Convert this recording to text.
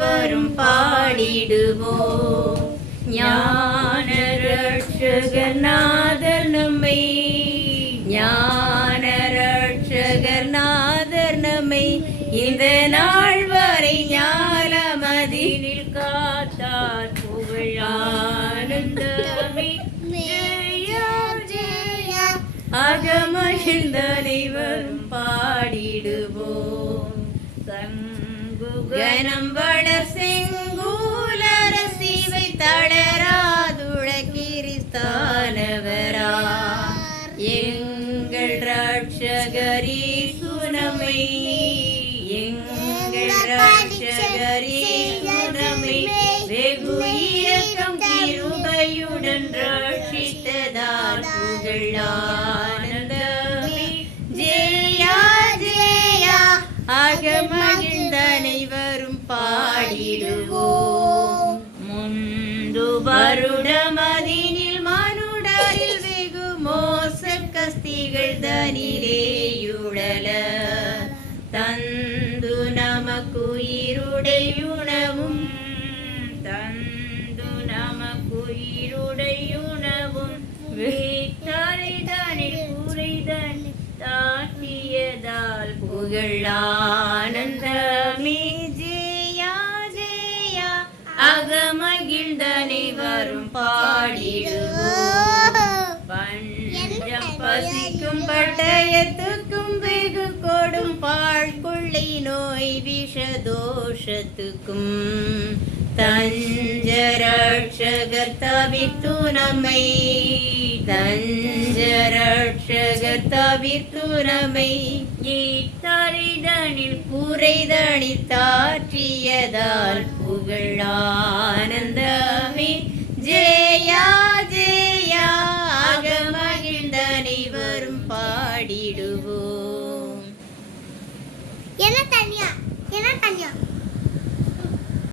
அனைவரும் பாடிடுவோம். ஞான ரட்சகர் நாதர் நம்மை, ஞான ரட்சகர் நாதர் நம்மை இந்த நாள் வரை ஞானமதினில் காத்தார். புகழானந்தமே ஜெயா ஜெயா அகமகிழ்ந்த அனைவரும் பாடிடுவோம். சங்குகனம் வளர் செங்கூலர சிவை தளராதுள கிறிஸ்தானவரா எங்கள் ரட்சகரீசு நம்மை, எங்கள் ரட்சகரீசு நம்மை வெகு இரக்கம் கிருபையுடன் ரட்சித்ததால். புகழானந்தமே ஜெயா ஜெயா அகமகிழ்ந்த அனைவரும் பாடிடுவோம். முந்து வருடமதினில் மனுடரில் வெகு மோச கஸ்திகள் தனிலேயுழல தந்து நமக்குயிருடையுணவும், தந்து நமக்குயிருடையுணவும் வீட்டாரைதானில் கூரைதன் தாட்டியதால். புகழானந்தமே ஜெயா ஜெயா அகமகிழ்ந்த அனைவரும் பாடிடுவோம். பஞ்சம் பசிக்கும் பட்டயத்துக்கும் வெகு கொடும் பாழ்கொள்ளை நோய் விஷதோஷத்துக்கும் தஞ்ச ரட்சகர் தவிர்த்து நம்மை, தஞ்ச ரட்சகர் தவிர்த்து நம்மை இத்தரிதனில் குறைதனி தாற்றியதால். புகழானந்தமே ஜெயா ஜெயா அகமகிழ்ந்த அனைவரும் பாடிடுவோம். என்ன தனியா, என்ன தனியா